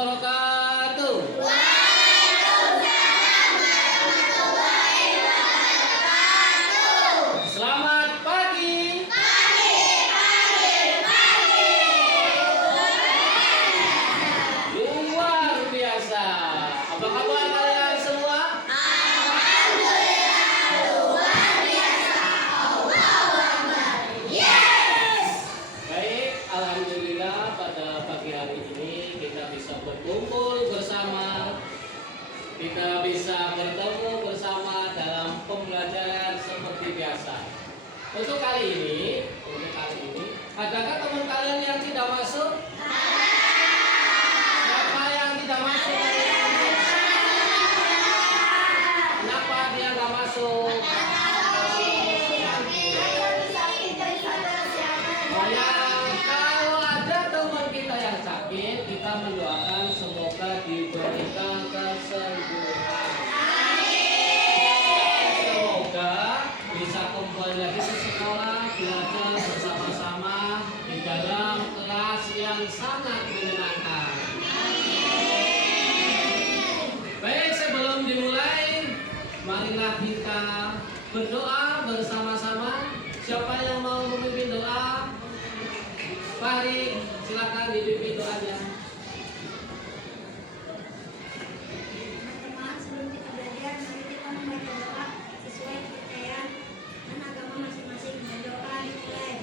wabarakatuh. Selamat pagi. Luar biasa. Apa kabar kalian semua? Baik, alhamdulillah pada pagi hari ini kita bisa berkumpul bersama, kita bisa bertemu bersama dalam pembelajaran seperti biasa. Untuk kali ini, adakah teman kalian yang tidak masuk? Siapa yang tidak masuk? Kenapa dia nggak masuk? Kalau ada teman kita yang sakit, kita mendoakan semoga diberikan kesembuhan. Semoga bisa kembali lagi ke sekolah, belajar bersama-sama di dalam kelas yang sangat menyenangkan. Baik, sebelum dimulai, marilah kita berdoa bersama-sama. Siapa yang mau memimpin doa? Mari, silakan dipimpin doanya. Teman-teman, sebelum kita belajar, mari kita membaca doa sesuai kepercayaan dan agama masing-masing. Berdoa dimulai.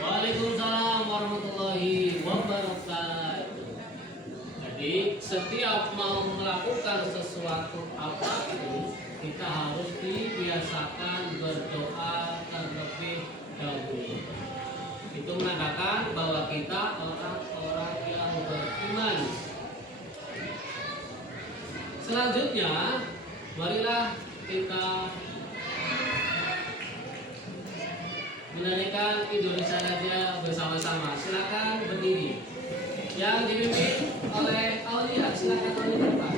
Waalaikumsalam warahmatullahi wabarakatuh. Jadi setiap mau melakukan sesuatu apapun, kita harus dibiasakan berdoa terlebih dahulu. Itu menandakan bahwa kita orang-orang yang beriman. Selanjutnya, marilah kita menyanyikan Indonesia Raya bersama-sama. Silakan berdiri. Yang dipimpin oleh Aulia, silakan Aulia, Pak.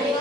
Di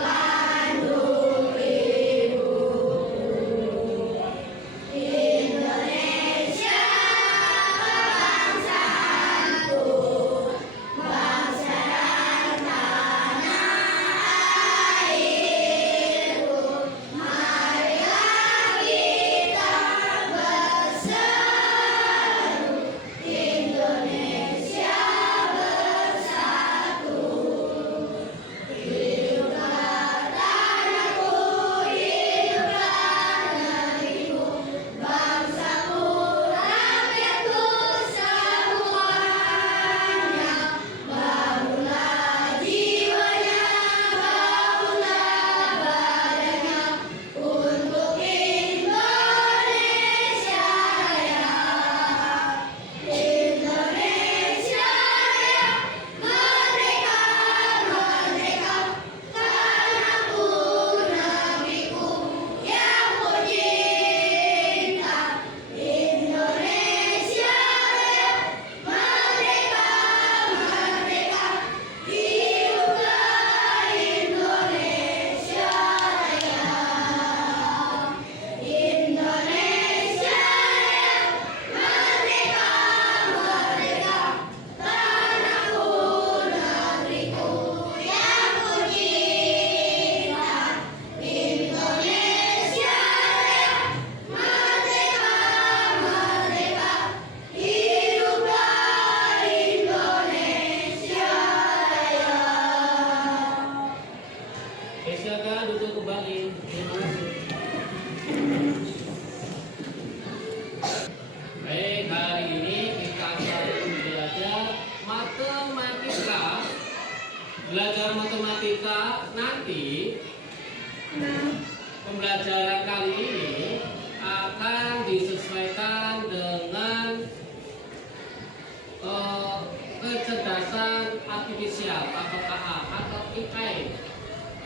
artifisial atau KA atau AI.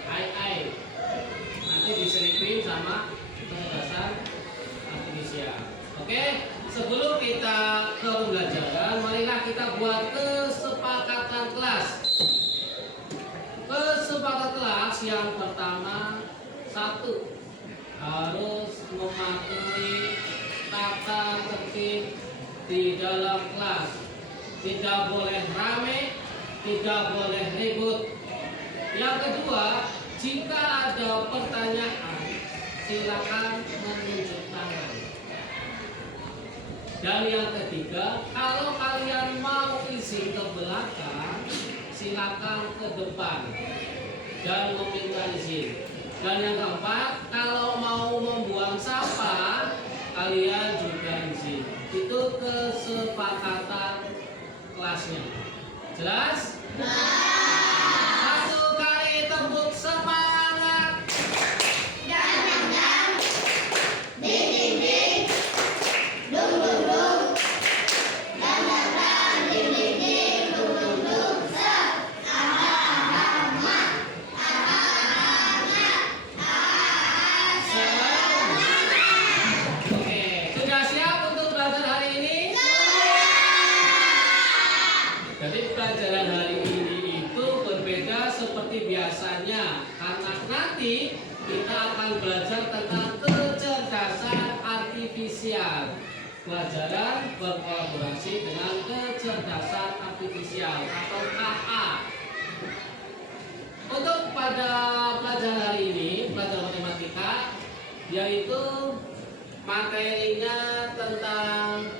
AI nanti diselipin sama kecerdasan artifisial. Oke, sebelum kita ke pembelajaran, marilah kita buat kesepakatan kelas. Kesepakatan kelas yang pertama, satu, harus mematuhi tata tertib di dalam kelas. Tidak boleh rame, tidak boleh ribut. Yang kedua, jika ada pertanyaan, silakan menunjuk tangan. Dan yang ketiga, kalau kalian mau isi ke belakang, silakan ke depan dan meminta izin. Dan yang keempat, kalau mau membuang sampah, kalian juga izin. Itu kesepakatan kelasnya. Jelas? Satu kali tepuk semangat. Oke, sudah siap untuk belajar hari ini? Jadi pelajaran hari ini itu berbeda seperti biasanya, karena nanti kita akan belajar tentang kecerdasan artifisial. Pelajaran berkolaborasi dengan kecerdasan artifisial atau KA. Untuk pada pelajaran hari ini, pelajaran matematika, yaitu materinya tentang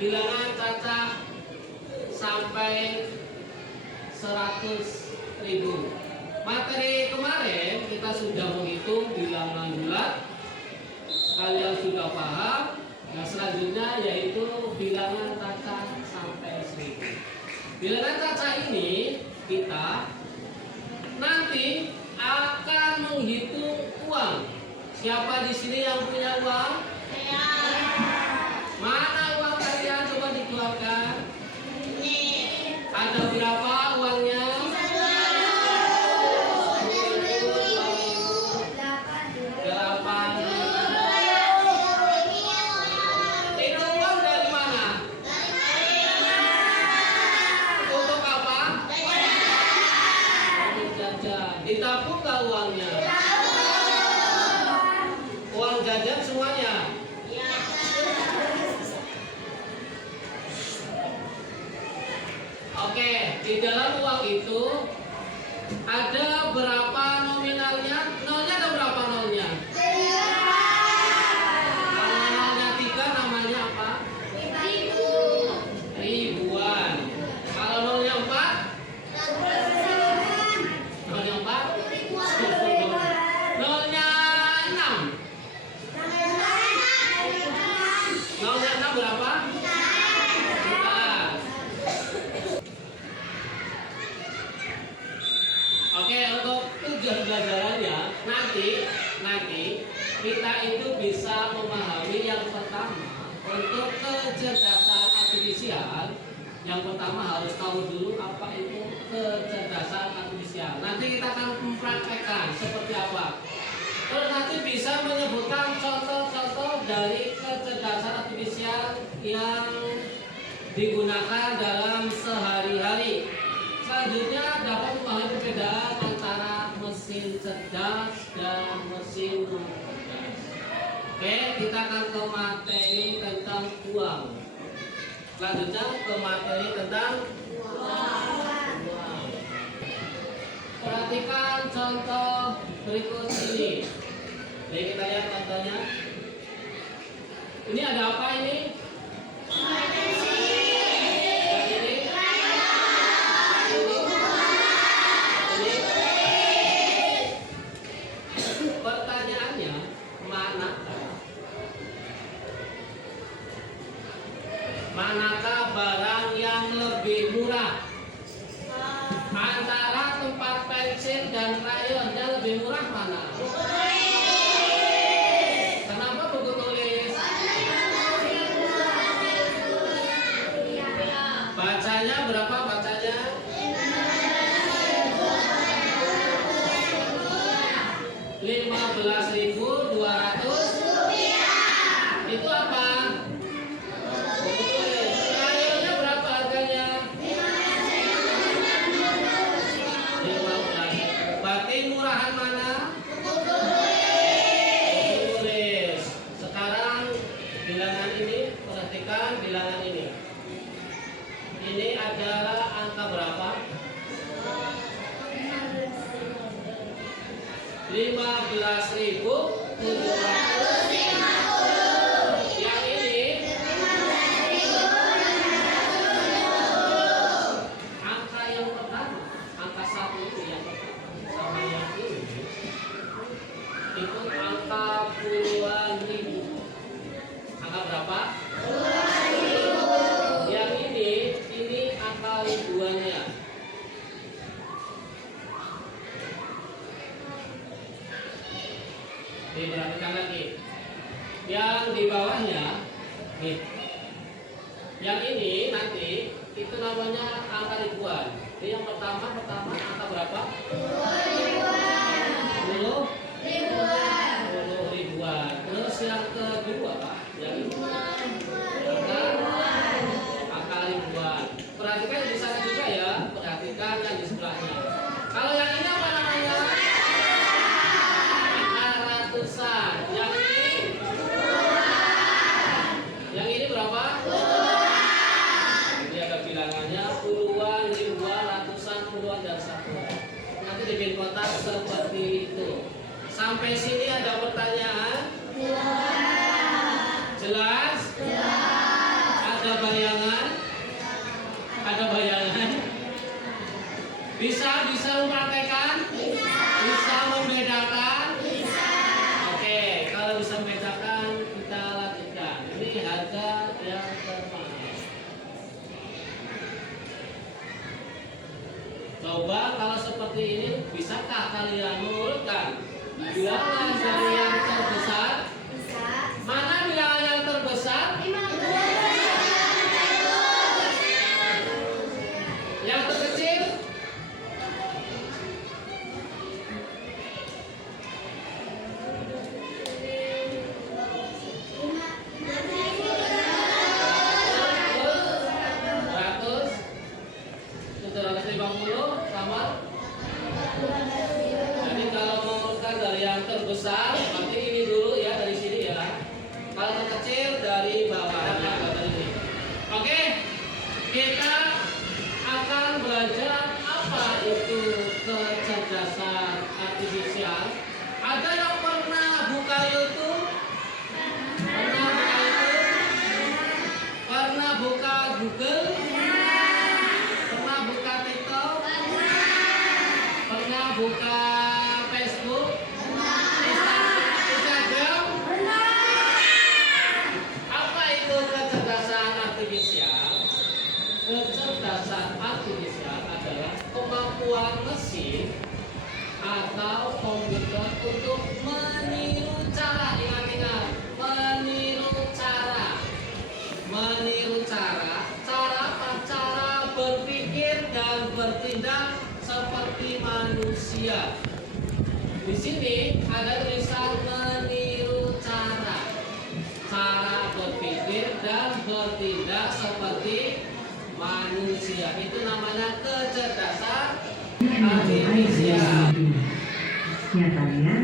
bilangan cacah sampai 100.000. Materi kemarin kita sudah menghitung bilangan bulat, kalian sudah paham. Nah, selanjutnya yaitu bilangan cacah sampai 1000. Bilangan cacah ini kita nanti akan menghitung uang. Siapa di sini yang punya uang? Mana uang kalian? Coba dikeluarkan. Ada berapa uangnya? 8. Itu uang dari mana? Untuk apa? Untuk jajan. Ditabung nggak uangnya? Uang jajan semuanya? Oke, di dalam uang itu ada berapa nominalnya? Nolnya ada berapa nolnya? Kalau nolnya 3 namanya apa? Ribuan. Kalau nolnya 4? Nolnya 4? Nolnya 6? Nolnya 6 berapa? 4. Oke, untuk tujuan belajarannya nanti kita itu bisa memahami yang pertama untuk kecerdasan artifisial. Yang pertama harus tahu dulu apa itu kecerdasan artifisial. Nanti kita akan mempraktekkan seperti apa. Terus nanti bisa menyebutkan contoh-contoh dari kecerdasan artifisial yang digunakan dalam sehari-hari. Selanjutnya dapat memahami perbedaan antara mesin cerdas dan mesin non-cerdas. Oke, kita akan ke materi tentang uang. Selanjutnya ke materi tentang uang. Perhatikan contoh berikut ini. Jadi kita lihat contohnya. Ini ada apa ini? Pertanyaannya, manakah barang yang lebih murah? Antara tempat pensil dan krayon, yang lebih murah mana? Kenapa buku tulis? Bacanya berapa Yang di bawahnya, nih, yang ini nanti itu namanya angka ribuan. Jadi yang pertama angka berapa? 10 ribuan. Terus yang kedua, yang ini angka ribuan. Perhatikan di sana juga ya, perhatikan yang di sebelahnya. Kalau yang ini apa namanya? Angka ratusan. Yang ini berapa? Jadi ada bilangannya puluhan, ribuan, ratusan, puluhan, dan satuan. Nanti dibikin kotak seperti itu. Sampai sini ada pertanyaan? Jelas? Ada bayangan? Ada bayangan? Bisa mempraktekkan? Bisa membedakan? Oke, kalau bisa membedakan kita lanjutkan. Ini harga yang termahal. Coba kalau seperti ini, bisakah kalian mengurutkan bilangan dari yang terbesar? Mana bilangan yang terbesar? Yang terkecil? Jadi kalau mengurutkan dari yang terbesar, berarti ini dulu ya, dari sini ya. Kalau terkecil dari bawahnya, dari ini. Oke, kita akan belajar apa itu kecerdasan artifisial. Ada yang pernah buka YouTube? Pernah buka YouTube? Pernah buka Google? Pernah buka TikTok? Pernah buka Facebook? Instagram? Apa itu kecerdasan artifisial? Kecerdasan artifisial adalah kemampuan mesin atau komputer untuk meniru cara, ingat-ingat, meniru cara apa? Cara berpikir dan bertindak seperti manusia. Di sini ada tulisan meniru cara berpikir dan bertindak seperti manusia. Itu namanya kecerdasan artifisial. Nyatanya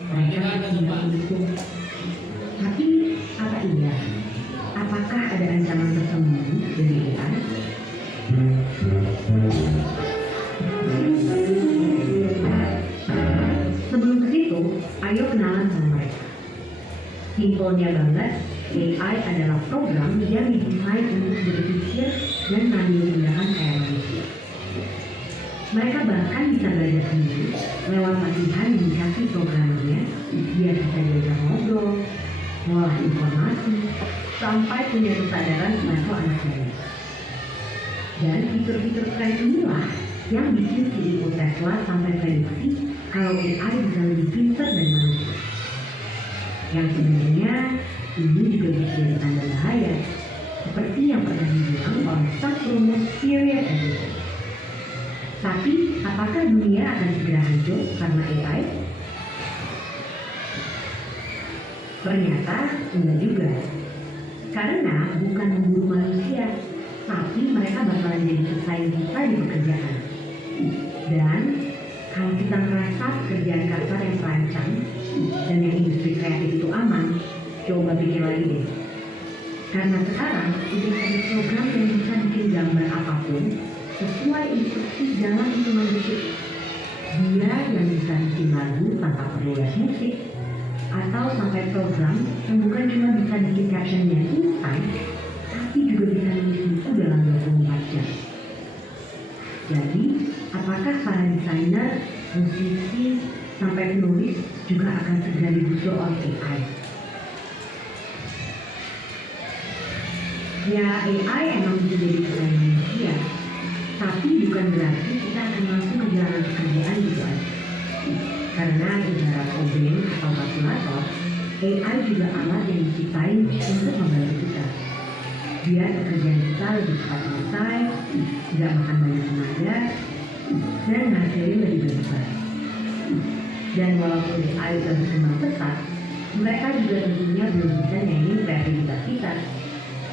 mereka tidak mendukung. Tapi apa iya? Apakah ada ancaman tersembunyi dari AI? Sebelum ke situ, ayo kenalan sama mereka. Simpelnya banget, AI adalah program yang didesain untuk berpikir dan mengambil tindakan kayak manusia. Mereka bahkan bisa belajar sendiri lewat latihan di kaki programnya. Dia bisa belajar ngobrol, ngolah informasi, sampai punya kesadaran level anak saya. Dan fitur-fitur keren inilah yang bikin CEO Tesla sampai prediksi kalau AI bisa lebih pintar dari manusia. Yang sebenarnya ini juga bisa jadi tanda bahaya, seperti yang pernah dibilang oleh sang rumus Period Edition. Tapi apakah dunia akan segera hancur karena AI? Ternyata enggak juga. Karena bukan memburu manusia, tapi mereka bakalan jadi pesaing kita di pekerjaan. Dan kalau kita merasa pekerjaan kasar yang terancam dan yang industri kreatif itu aman, coba pikir lagi deh. Karena sekarang udah ada program yang bisa bikin gambar apapun sesuai instruksi dalam hitungan detik. Dia yang bisa bikin lagu tanpa perlu les musik, atau sampai program yang bukan cuma bisa bikin captionnya instan, tapi juga bisa nulis buku dalam 24 jam. Jadi, apakah para desainer, musisi, sampai penulis juga akan segera digusur oleh AI? Ya, AI emang bisa jadi pesaing manusia, tapi bukan berarti kita akan langsung kehilangan pekerjaan gitu aja. Karena ibarat obeng atau kalkulator, AI juga alat yang diciptain untuk membantu kita. Biar pekerjaan kita lebih cepat selesai, tidak makan banyak tenaga, dan hasilnya lebih besar. Dan walaupun AI sudah berkembang pesat, mereka juga tentunya belum bisa nyanyiin kreativitas kita,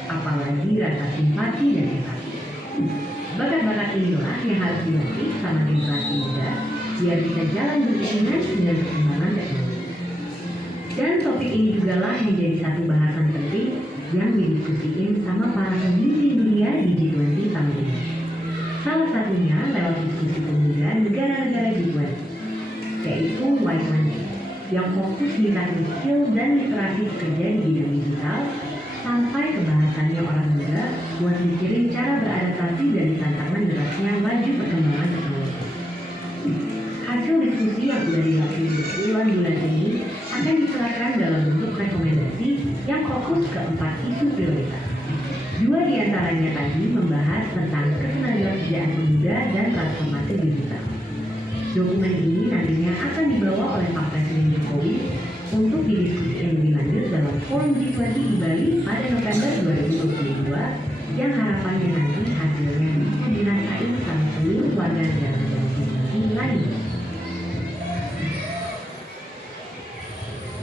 apalagi rasa simpati dan empati. Bakat-bakat inilah yang harus dilatih sama generasi muda biar bisa jalan beriringan dengan perkembangan teknologi. Dan topik ini juga lah yang jadi satu bahasan penting yang didiskusiin sama para pemimpin dunia di G20 tahun ini. Salah satunya lewat diskusi pemuda negara-negara G20, yaitu Y20, yang fokus meningkatkan skill dan literasi pekerja di bidang digital, sampai ke bahasannya orang muda buat mikirin cara beradaptasi dari tantangan derasnya laju perkembangan teknologi. Hasil diskusi yang sudah dilakukan bulan-bulan ini akan diserahkan dalam bentuk rekomendasi yang fokus ke 4 isu prioritas. 2 diantaranya tadi membahas tentang ketenagakerjaan pemuda dan transformasi digital. Dokumen ini nantinya akan dibawa oleh Pak Presiden Jokowi untuk didiskusikan lebih lanjut dalam Forum G20 di Bali pada November 2022 yang harapannya nanti hasilnya bisa dirasain sama seluruh warga negara G20 lainnya.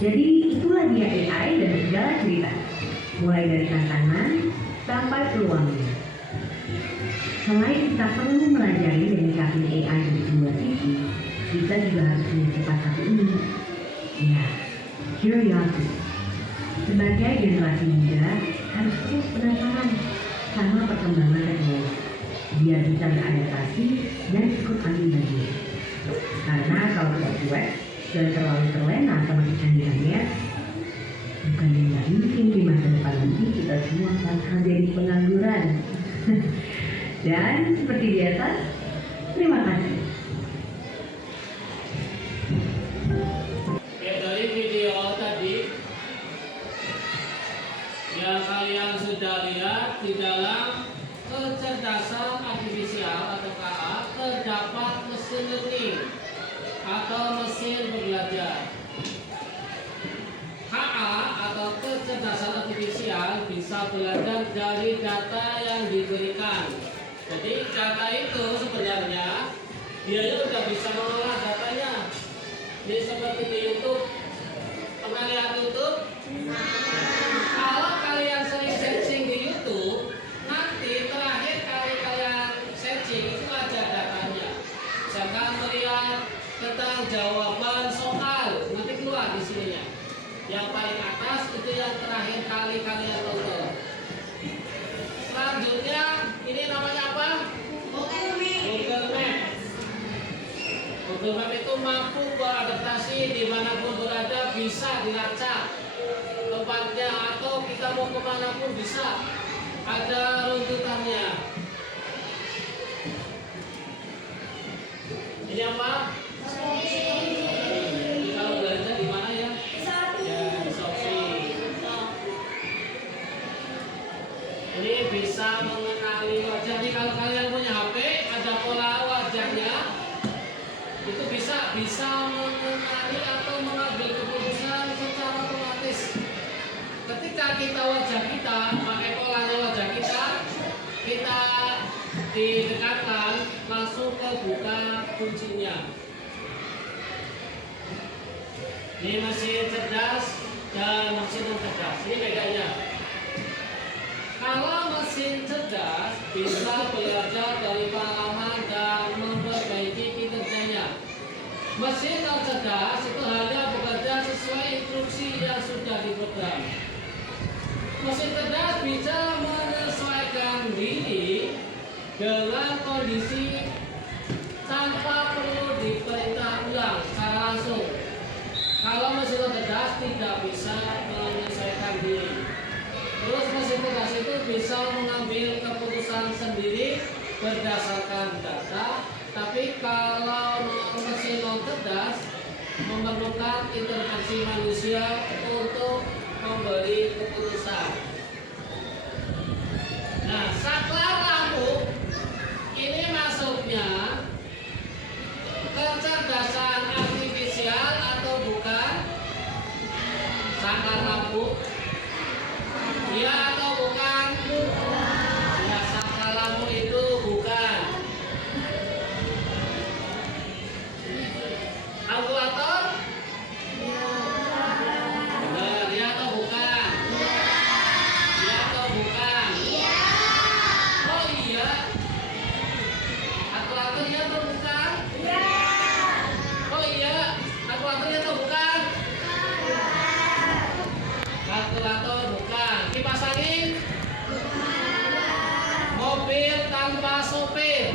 Jadi itulah dia AI dan segala cerita, mulai dari tantangan sampai peluangnya. Selain kita perlu melajari dan menyikapi AI dari dua sisi, kita juga harus punya sifat satu ini, ya, curiosity. Sebagai generasi muda, harus terus penasaran sama perkembangan teknologi, biar bisa beradaptasi dan ikut ambil bagian. Karena kalau kita cuek dan terlalu terlena sama kecanggihannya, bukannya nggak mungkin di masa depan nanti kita semua bakal jadi pengangguran. Dan seperti biasa, terima kasih. Ya, dari video tadi yang kalian sudah lihat, di dalam kecerdasan artifisial atau KA terdapat mesin learning atau mesin belajar. KA atau kecerdasan artifisial bisa belajar dari data yang diberikan. Jadi data itu sebenarnya dia sudah bisa mengolah datanya. Jadi seperti di YouTube, pernah lihat YouTube? Kalau kalian sering searching di YouTube, nanti terakhir kali kalian searching itu ada datanya. Misalkan melihat tentang jawaban soal, nanti keluar di sininya. Yang paling atas itu yang terakhir kali kalian tonton. Selanjutnya ini namanya apa? Google Map. Google Map itu mampu beradaptasi dimanapun berada, bisa dilacak tempatnya atau kita mau kemana pun bisa. Ada runtutannya. Ini apa? Kalau belajar di mana ya? Ya, di Shopee. Ini bisa mengenali wajah. Nih kalau kalian punya HP, ada pola wajahnya. Itu bisa mengenali atau mengambil keputusan secara otomatis. Ketika kita wajah kita, pakai polanya wajah kita didekatkan, langsung kebuka kuncinya. Ini mesin cerdas dan mesin non cerdas. Ini bedanya. Kalau mesin cerdas bisa belajar dari pengalaman dan memperbaiki kinerjanya. Mesin non cerdas itu hanya bekerja sesuai instruksi yang sudah diprogram. Mesin cerdas bisa menyesuaikan diri dengan kondisi tanpa perlu diperintah ulang secara langsung. Kalau mesin cerdas tidak bisa menyesuaikan diri. Terus mesin cerdas itu bisa mengambil keputusan sendiri berdasarkan data. Tapi kalau mesin non cerdas memerlukan intervensi manusia untuk memberi keputusan. Nah, saklar lampu ini masuknya kecerdasan artifisial atau bukan? Bu? Iya atau bukan? Ya, sakalamu itu bukan. Kalkulator? Benar, iya atau bukan? Iya atau bukan? Oh iya. Kalkulator iya atau bukan? Oh iya. Kalkulator iya atau bukan? Kalkulator bukan. Kipas angin? Mobil tanpa sopir?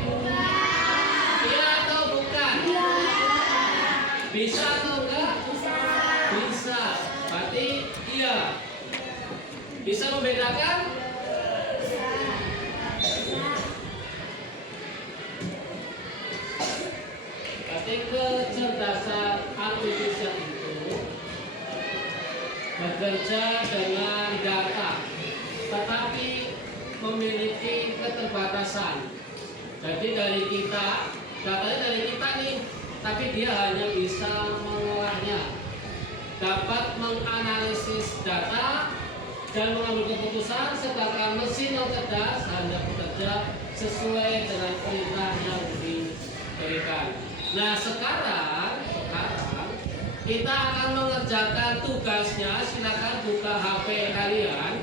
Iya atau bukan? Bisa atau enggak? Bisa. Berarti iya. Bisa membedakan? Berarti kecerdasan artifisial itu bekerja dengan data, tetapi memiliki keterbatasan. Jadi dari kita, datanya dari kita nih, tapi dia hanya bisa mengolahnya, dapat menganalisis data dan mengambil keputusan, sedangkan mesin yang cerdas hanya bekerja sesuai dengan perintah yang diberikan. Nah sekarang kita akan mengerjakan tugasnya. Silakan buka HP kalian.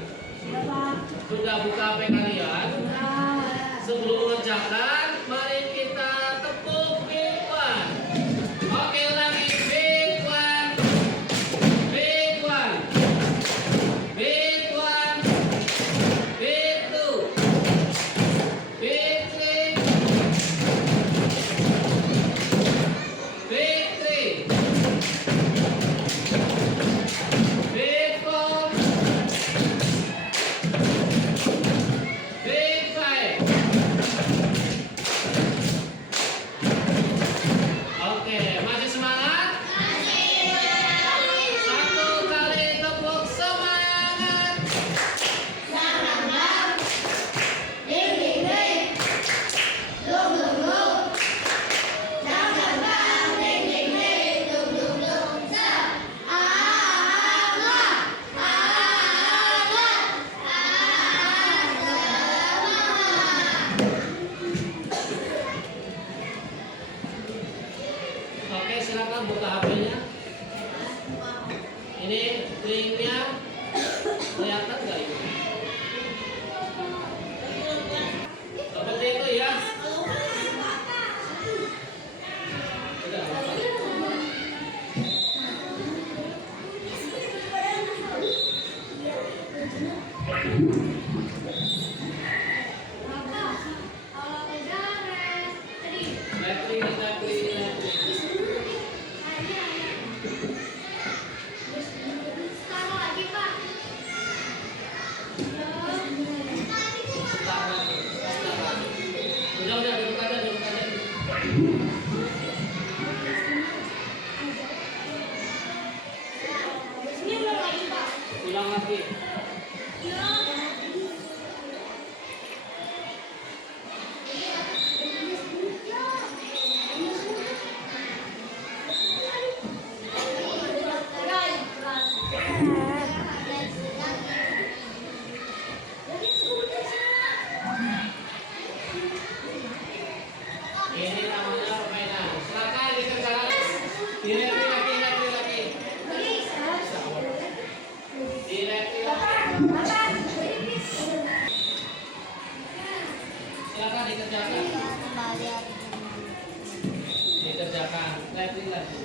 Sudah buka HP kalian? Sebelum mengerjakan, mari kita tepuk big one. Oke lagi, big one, big one, big one, big two, big three, big three, big four, big five. Oke, masih semangat? Satu kali tepuk semangat. Oke, silakan buka HP-nya. Ini linknya kelihatan nggak ini? Seperti itu ya. Sudah. Letri. Udah, duduk aja. Ulang lagi. Ini namanya permainan. Silakan dikerjakan. Direview lagi. Silakan dikerjakan. Review lagi.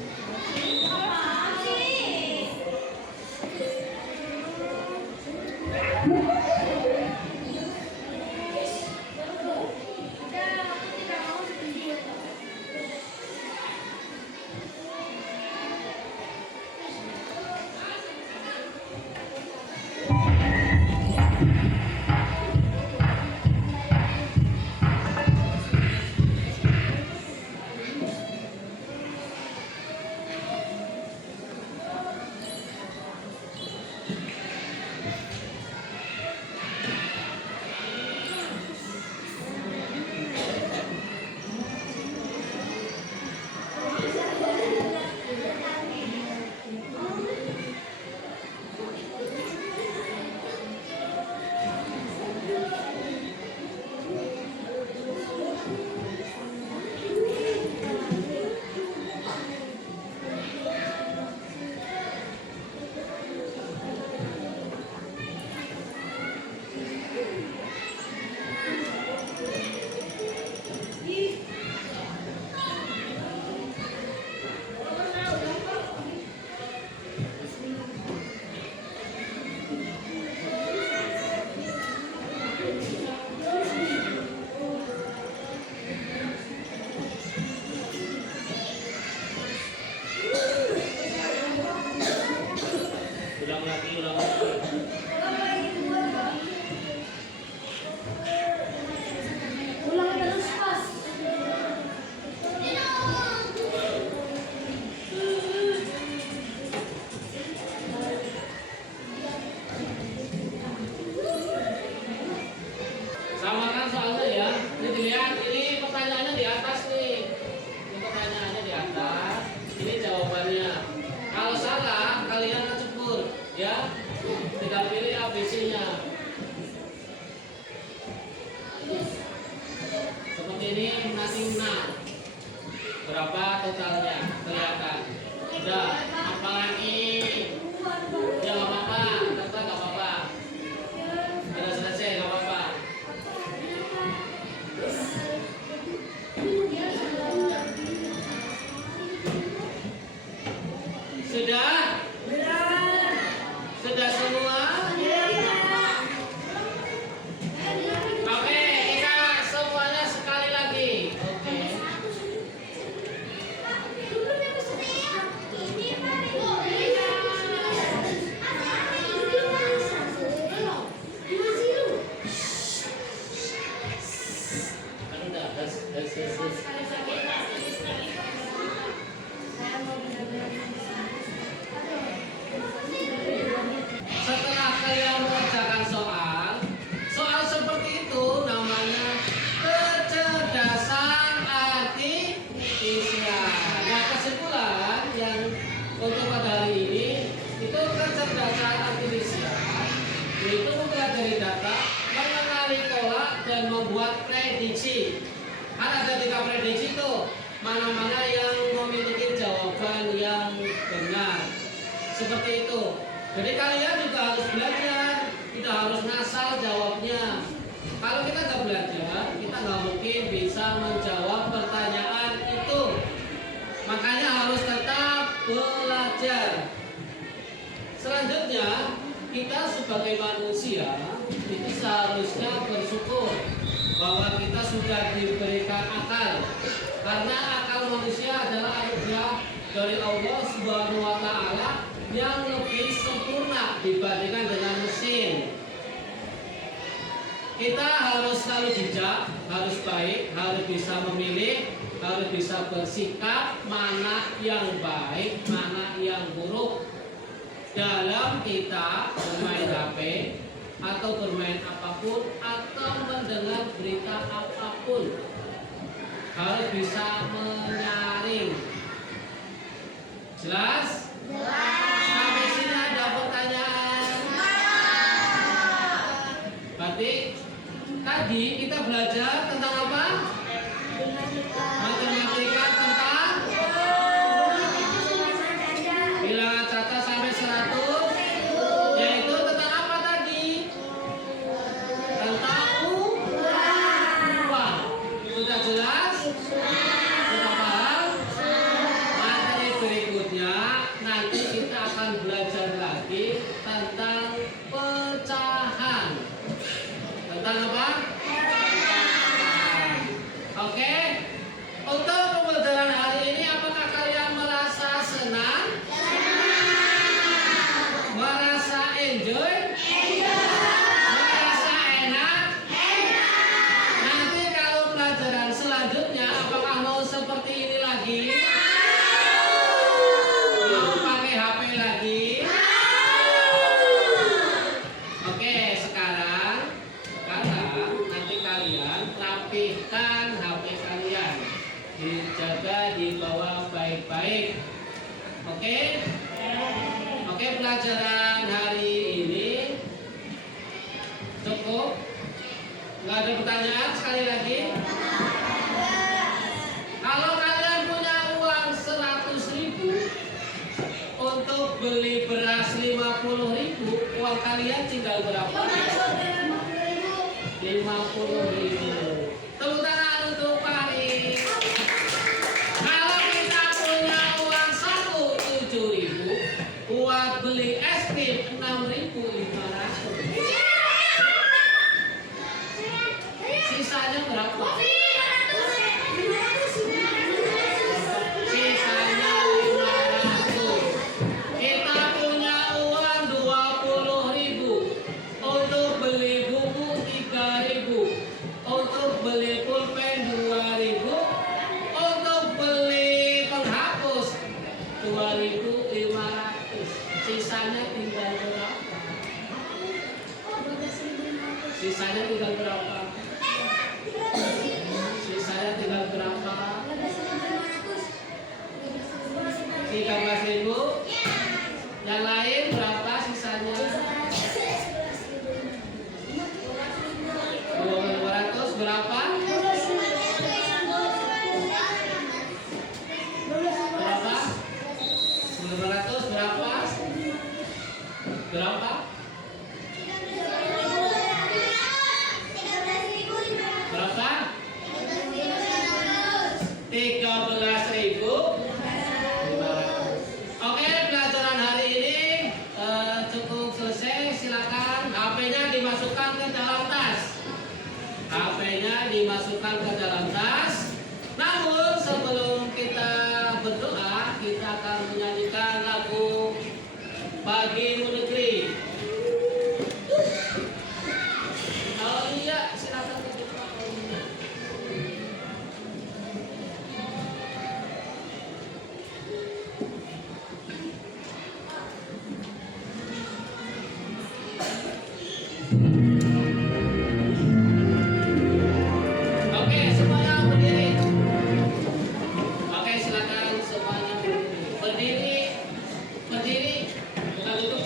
Ulang terus pas. Samakan soalnya ya. Ini dilihat, ini pertanyaannya di atas nih. Ini pertanyaannya di atas. Ini jawabannya. Kalau salah, kalian kecebur, ya. Tinggal pilih ABC-nya. Seperti ini nanti menang. Berapa totalnya? Kelihatan. Udah, apalagi? Ya nggak apa-apa, tetap nggak apa-apa. Udah selesai, nggak apa-apa. Sudah? Sudah semua? Oke, kita semuanya sekali lagi. Oke. Kan udah, tes. Setelah kalian mengerjakan soal seperti itu namanya kecerdasan artifisial. Nah, kesimpulan yang untuk pada hari ini itu kecerdasan artifisial itu mempelajari data, mengenali pola dan membuat prediksi. Kan ada 3 prediksi tuh, mana-mana yang memiliki jawaban yang benar. Seperti itu. Jadi kalian juga harus belajar, tidak harus ngasal jawabnya. Kalau kita nggak belajar, kita nggak mungkin bisa menjawab pertanyaan itu. Makanya harus tetap belajar. Selanjutnya, kita sebagai manusia itu seharusnya bersyukur bahwa kita sudah diberikan akal. Karena akal manusia adalah anugerah dari Allah Subhanahu wa Ta'ala yang lebih sempurna dibandingkan dengan mesin. Kita harus selalu bijak, harus baik, harus bisa memilih, harus bisa bersikap mana yang baik, mana yang buruk. Dalam kita bermain HP atau bermain apapun atau mendengar berita apapun, harus bisa menyaring. Jelas? Sampai sini ada pertanyaan? Berarti tadi kita belajar tentang apa? Matematika tentang bilangan catat sampai 100, yaitu tentang apa tadi? Tentang uang. Sudah jelas? Sudah paham? Materi berikutnya nanti kita akan belajar lagi tentang pecahan. Tentang apa? Oke. Untuk pembelajaran hari ini, apakah kalian merasa senang? Merasa enjoy? Merasa enak? Nanti kalau pelajaran selanjutnya, apakah mau seperti ini lagi? Mau pakai HP lagi? Oke, sekarang nanti kalian rapihkan HP kalian, dijaga, dibawa baik-baik. Oke? Oke, pelajaran hari ini cukup. Nggak ada pertanyaan sekali lagi? Kalau kalian punya uang 100.000 untuk beli beras 50.000, uang kalian tinggal berapa? 50.000. Tepuk tangan untuk Pari. Kalau kita punya uang 7.000 buat beli es krim 6.500. Sisanya berapa? Sisanya 500. Kita punya uang 20.000 Sisanya tinggal berapa? Sisanya tinggal berapa? 13.000. Yang lain berapa sisanya? 2.200 berapa? Berapa? 900 berapa? Berapa? Berapa? 13.500. Oke, pelajaran hari ini cukup selesai. Silakan HP-nya dimasukkan ke dalam tas. HP-nya dimasukkan ke dalam tas. Namun sebelum kita berdoa, kita akan menyanyikan lagu Bagimu Negeri. Oh iya, silakan ke depan. Oke, semuanya berdiri. Oke, silakan semuanya berdiri. Berdiri. Bukan duduk.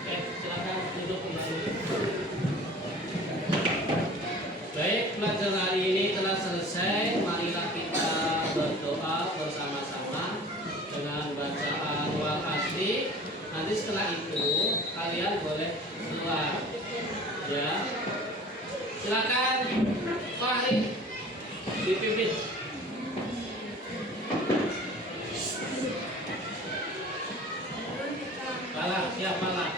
Oke, silakan duduk kembali. Baik, pelajaran hari ini telah selesai. Marilah kita berdoa bersama-sama dengan bacaan Wal-Asri. Nanti setelah itu kalian boleh keluar. Ya. Silakan Fahri dipimpin. Malah, siap malah.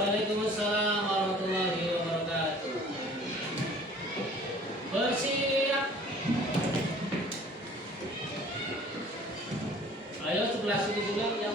Waalaikumsalam warahmatullahi wabarakatuh. Bersiap. Ayo sebelah situ dulu ya.